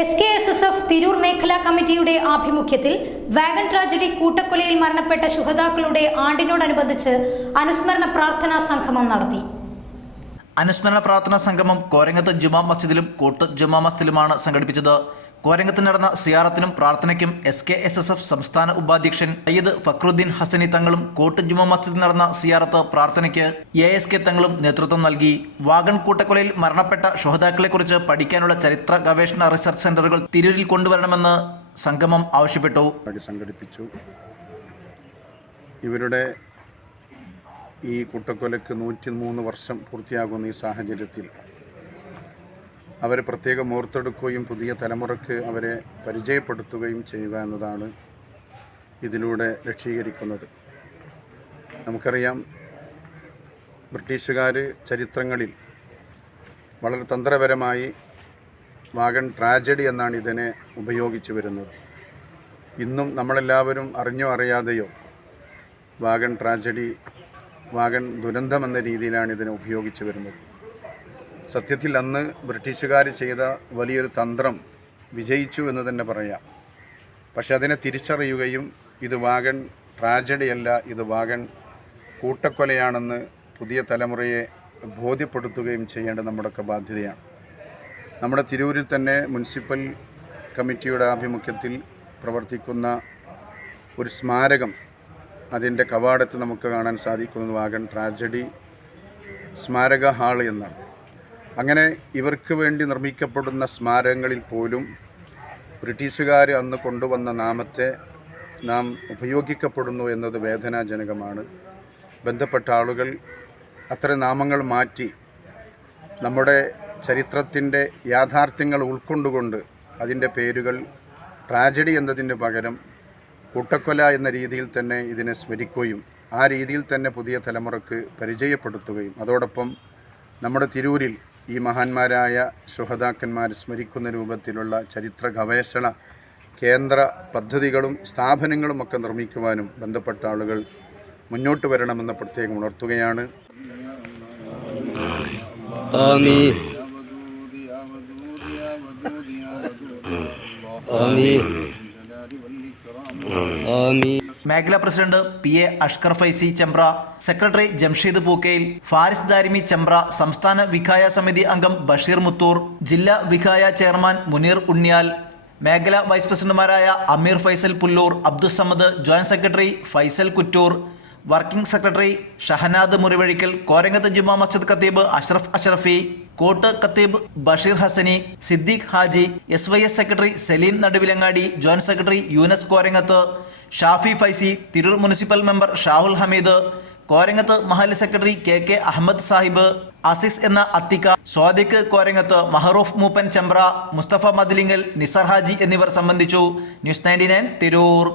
S K S S F Tirur മേഖലാ കമ്മിറ്റിയുടെ ആഭിമുഖ്യത്തിൽ വാഗൺ ട്രാജഡി കൂട്ടക്കൊലയിൽ മരണപ്പെട്ട ശുഹതാക്കളുടെ ആണ്ടിനോടനുബന്ധിച്ച് അനുസ്മരണ പ്രാർത്ഥനാ സംഗമം നടത്തി. അനുസ്മരണ പ്രാർത്ഥനാ സംഗമം കോരങ്ങത്ത് ജുമാ മസ്ജിദിലും കോട്ട് ജുമാ മസ്ജിദിലുമാണ് സംഘടിപ്പിച്ചത്. കോരങ്ങത്ത് നടന്ന സിയാറത്തിനും പ്രാർത്ഥനയ്ക്കും S K S S F സംസ്ഥാന ഉപാധ്യക്ഷൻ സയ്യിദ് ഫക്രുദ്ദീൻ ഹസനി തങ്ങളും കോട്ട് ജുമാ മസ്ജിദിൽ നടന്ന സിയാറത്ത് പ്രാർത്ഥനയ്ക്ക് എ എസ് കെ തങ്ങളും നേതൃത്വം നൽകി. വാഗൺ കൂട്ടക്കൊലയിൽ മരണപ്പെട്ട ശോഹതാക്കളെക്കുറിച്ച് പഠിക്കാനുള്ള ചരിത്ര ഗവേഷണ റിസർച്ച് സെന്ററുകൾ തിരൂരിൽ കൊണ്ടുവരണമെന്ന് സംഗമം ആവശ്യപ്പെട്ടു. സംഘടിപ്പിച്ചു. ഇവരുടെ ഈ കൂട്ടക്കൊലയ്ക്ക് നൂറ്റി മൂന്ന് വർഷം പൂർത്തിയാകുന്ന ഈ സാഹചര്യത്തിൽ അവരെ പ്രത്യേകം ഓർത്തെടുക്കുകയും പുതിയ തലമുറയ്ക്ക് അവരെ പരിചയപ്പെടുത്തുകയും ചെയ്യുക എന്നതാണ് ഇതിലൂടെ ലക്ഷീകരിക്കുന്നത് നമുക്കറിയാം ബ്രിട്ടീഷുകാർ ചരിത്രങ്ങളിൽ വളരെ തന്ത്രപരമായി വാഗൺ ട്രാജഡി എന്നാണ് ഇതിനെ ഉപയോഗിച്ചു വരുന്നത്. ഇന്നും നമ്മളെല്ലാവരും അറിഞ്ഞോ അറിയാതെയോ വാഗൺ ട്രാജഡി വാഗൺ ദുരന്തം എന്ന രീതിയിലാണ് ഇതിനെ ഉപയോഗിച്ചു വരുന്നത്. സത്യത്തിൽ അന്ന് ബ്രിട്ടീഷുകാർ ചെയ്ത വലിയൊരു തന്ത്രം വിജയിച്ചു എന്ന് തന്നെ പറയാം. പക്ഷെ അതിനെ തിരിച്ചറിയുകയും ഇത് വാഗൺ ട്രാജഡിയല്ല ഇത് വാഗൺ കൂട്ടക്കൊലയാണെന്ന് പുതിയ തലമുറയെ ബോധ്യപ്പെടുത്തുകയും ചെയ്യേണ്ട നമ്മുടെയൊക്കെ ബാധ്യതയാണ്. നമ്മുടെ തിരൂരിൽ തന്നെ മുനിസിപ്പൽ കമ്മിറ്റിയുടെ ആഭിമുഖ്യത്തിൽ പ്രവർത്തിക്കുന്ന ഒരു സ്മാരകം അതിന്റെ കവാടത്ത് നമുക്ക് കാണാൻ സാധിക്കുന്നത് വാഗൺ ട്രാജഡി സ്മാരക ഹാൾ എന്നാണ്. അങ്ങനെ ഇവർക്ക് വേണ്ടി നിർമ്മിക്കപ്പെടുന്ന സ്മാരകങ്ങളിൽ പോലും ബ്രിട്ടീഷുകാർ അന്ന് കൊണ്ടുവന്ന നാമത്തെ നാം ഉപയോഗിക്കപ്പെടുന്നു എന്നത് വേദനാജനകമാണ്. ബന്ധപ്പെട്ട ആളുകൾ അത്തരം നാമങ്ങൾ മാറ്റി നമ്മുടെ ചരിത്രത്തിന്റെ യാഥാർത്ഥ്യങ്ങൾ ഉൾക്കൊണ്ടുകൊണ്ട് അതിന്റെ പേരുകൾ ട്രാജഡി എന്നതിന് പകരം കൂട്ടക്കൊല എന്ന രീതിയിൽ തന്നെ ഇതിനെ സ്മരിക്കുകയും ആ രീതിയിൽ തന്നെ പുതിയ തലമുറയ്ക്ക് പരിചയപ്പെടുത്തുകയും അതോടൊപ്പം നമ്മുടെ തിരൂരിൽ ഈ മഹാന്മാരായ സുഹതാക്കന്മാർ സ്മരിക്കുന്ന രൂപത്തിലുള്ള ചരിത്ര ഗവേഷണ കേന്ദ്ര പദ്ധതികളും സ്ഥാപനങ്ങളുമൊക്കെ നിർമ്മിക്കുവാനും ബന്ധപ്പെട്ട ആളുകൾ മുന്നോട്ട് വരണമെന്ന് പ്രത്യേകം ഉണർത്തുകയാണ്. ആമീൻ. മേഖലാ president P A Ashkar Faizy Chembra secretary Jamsheed Pookayil Faris Darimi Chembra സംസ്ഥാന വിഖായ സമിതി അംഗം ബഷീർ മുത്തൂർ ജില്ലാ വിഖായ ചെയർമാൻ മുനീർ ഉണ്ണിയാൽ മേഖലാ വൈസ് പ്രസിഡന്റുമാരായ Ameer Faisal Pullur Abdussamad joint secretary Faisal Kuttur working secretary Shahanad Murivazhikkal Korangath Juma Masjid ഖത്തീബ് അഷ്റഫ് അഷ്റഫി കോട്ട് ഖത്തീബ് Basheer Hasani Siddique Haji S Y S secretary Saleem Naduvilangadi joint secretary Younus Korangath Shafi Faizy Tirur municipal member Shahul Hameed Korangath Mahal secretary K K Ahammed Sahib Aziz എന്ന അത്തിക്ക സ്വാദിഖ് കോരങ്ങത്ത് മഹറൂഫ് മൂപ്പൻ ചെമ്പ്ര മുസ്തഫ മദിലിങ്ങൽ നിസർ ഹാജി എന്നിവർ സംബന്ധിച്ചു. News ninety nine Tirur.